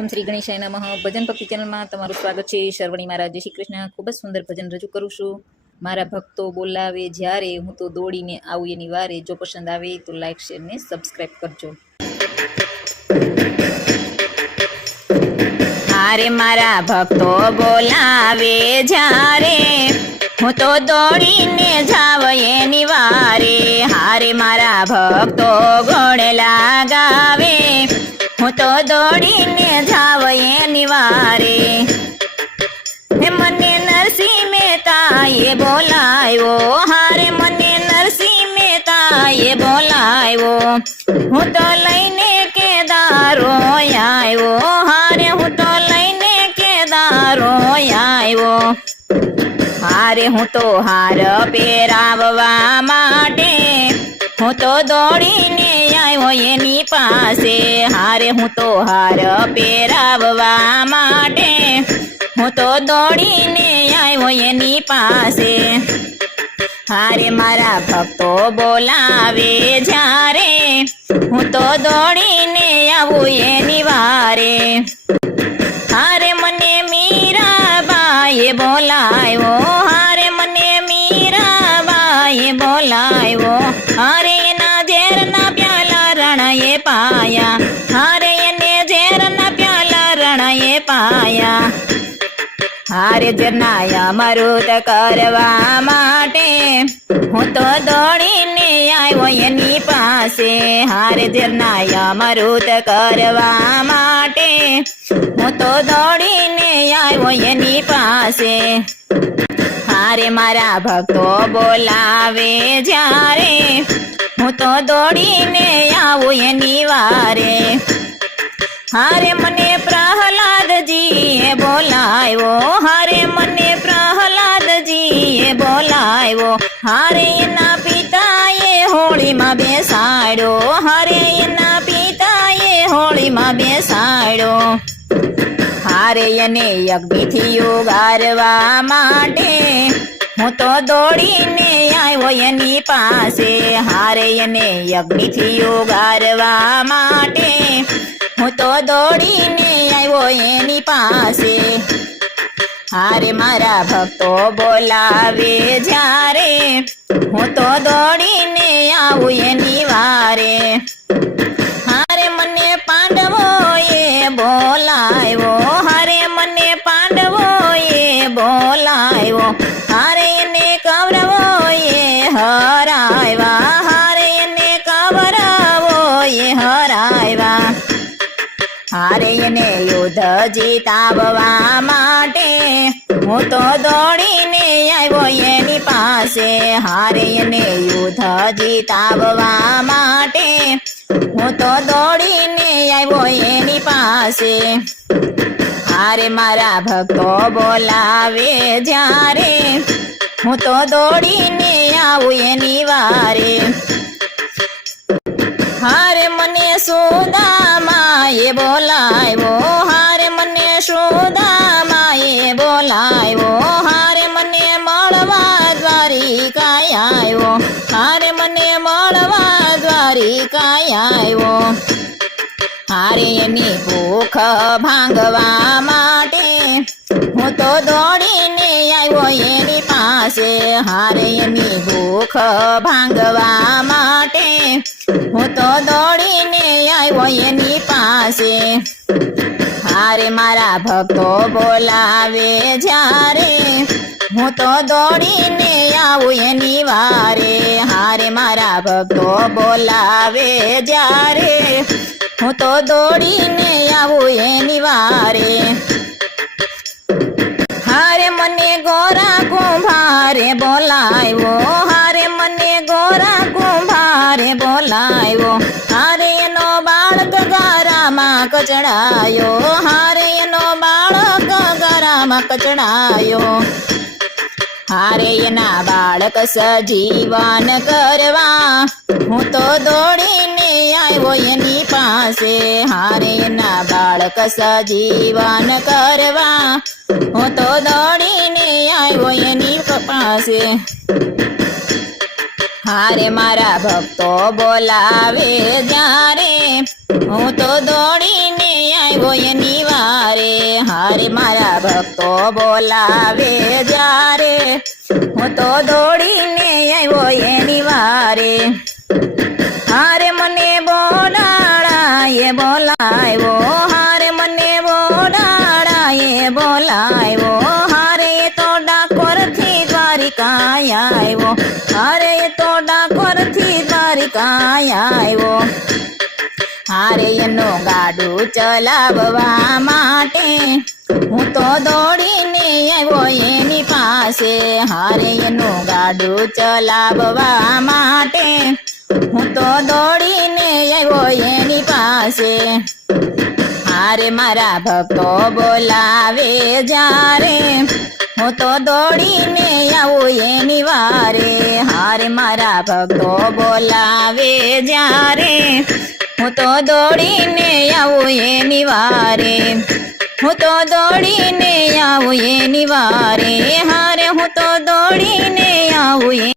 ઓમ શ્રી ગણેશાય નમઃ ભજન ભક્તિ ચેનલમાં તમારું સ્વાગત છે। શર્વણી મહારાજ જય શ્રી કૃષ્ણ। ખૂબ જ સુંદર ભજન રજૂ કરું છું। મારા ભક્તો બોલાવે જ્યારે હું તો દોડીને આવું એની વારે। જો પસંદ આવે તો લાઈક શેર ને સબસ્ક્રાઇબ કરજો। હારે મારા ભક્તો બોલાવે જ્યારે હું તો દોડીને જાવ એની વારે। હારે મારા ભક્તો ગોળ લગાવે હું તો દોડીને જાવ એની વારે। હે મને નરસિંહ મહેતાએ બોલાવ્યો, હારે મને નરસિંહ મહેતાએ બોલાવ્યો। હું તો લઈને કેદારો આવ્યો, હારે હું તો લઈને કેદારો આવ્યો। હારે હું તો હાર પહેરાવવા માટે હું તો દોડીને આવ્યો એની પાસે। હારે હું તો હાર પહેરાવવા માટે હું તો દોડીને આવ્યો એની પાસે। હારે મારા ભક્તો બોલાવે જ્યારે હું તો દોડીને આવું એની વારે। હારે મને મીરાબાઈએ બોલાવ્યો, હારે મને મીરાબાઈએ બોલાવ્યો। હારે એના ઝેરના પ્યાલા રણાએ પાયા, હારે એને ઝેરના પ્યાલા રણાએ પાયા। હારે ઝરના અમૃત કરવા માટે હું તો દોડીને આવ્યો એની પાસે। હારે ઝરના અમૃત કરવા માટે હું તો દોડીને આવ્યો એની પાસે। હારે મારા ભક્તો બોલાવે જ્યારે હું તો દોડીને આવું એની વારે। હારે મને પ્રહલાદજીએ બોલાવ્યો, હારે મને પ્રહલાદજીએ બોલાવ્યો। હારે એના પિતાએ હોળીમાં બેસાડ્યો, હારે એના પિતાએ હોળીમાં બેસાડ્યો। હારે એને યજ્ઞથી ઉગારવા માટે હું તો દોડીને આવ્યો એની પાસે। હારે એને યજ્ઞથી ઉગારવા માટે હું તો દોડીને આવ્યો એની પાસે। હારે મારા ભક્તો બોલાવે જ્યારે હું તો દોડીને આવું એની વારે। હારે મને પાંડવોએ બોલાવ્યો, હારે મને પાંડવોએ બોલાવ્યો। હારે એને કૌરવોએ હરાવ્યા, હારે એને કૌરવોએ હરાવ્યા। હારે એને યુદ્ધ જીતાવવા માટે હું તો દોડીને આવ્યો એની પાસે। હારે એને યુદ્ધ જીતાવવા માટે હું તો દોડીને આવ્યો એની પાસે। હારે મારા ભક્તો બોલાવે જ્યારે હું તો દોડીને આવું એની વારે। હારે મને સુદામાએ બોલાવ્યો, હારે મને સુદામાએ બોલાવ્યો। હારે મને મળવા દ્વારિકાએ આવ્યો, હારે મને મળવા દ્વારિકાએ આવ્યો। હારે એની ભૂખ ભાંગવા માટે હું તો દોડીને આવ્યો એની પાસે। હારે એની ભૂખ ભાંગવા માટે હું તો દોડીને આવ્યો એની પાસે। હારે મારા ભક્તો બોલાવે જ્યારે હું તો દોડીને આવું એની વારે। હારે મારા ભક્તો બોલાવે જ્યારે હું તો દોડીને આવું એની વારે। હારે મને ગોરા કુંભારે બોલાવ્યો, હારે મને ગોરા કુંભારે બોલાવ્યો। હારે એનો બાળક ગરામાં કચડાયો, હારે એનો બાળક ગરામાં કચડાયો। હારે એના બાળક સજીવન કરવા હું તો દોડીને આવ્યો એની પાસે। હારે એના બાળક સજીવન કરવા હું તો દોડીને આવ્યો એની પાસે। હારે મારા ભક્તો બોલાવે જ્યારે હું તો દોડીને આવ્યો એની વારે હારે મારા ભક્તો બોલાવે જ્યારે હું તો દોડીને આવ્યો એની વારે હારે મને બોલાળાએ બોલાવ્યો હારે મને બોલાળાએ બોલાવ્યો હારે તો ડાકોરથી દ્વારિકાય આવ્યો હારે તો ડાકોરથી દ્વારિકાય આવ્યો હારે એનું ગાડું ચલાવવા માટે હું તો દોડીને આવ્યો એની પાસે હારે એનું ગાડું ચલાવવા માટે હું તો દોડીને આવ્યો એની પાસે હારે મારા ભક્તો બોલાવે જ્યારે હું તો દોડીને આવું એની વારે હારે મારા ભક્તો બોલાવે જ્યારે હું તો દોડીને આવું એની વારે હું તો દોડીને આવું એની વારે હારે હું તો દોડીને આવું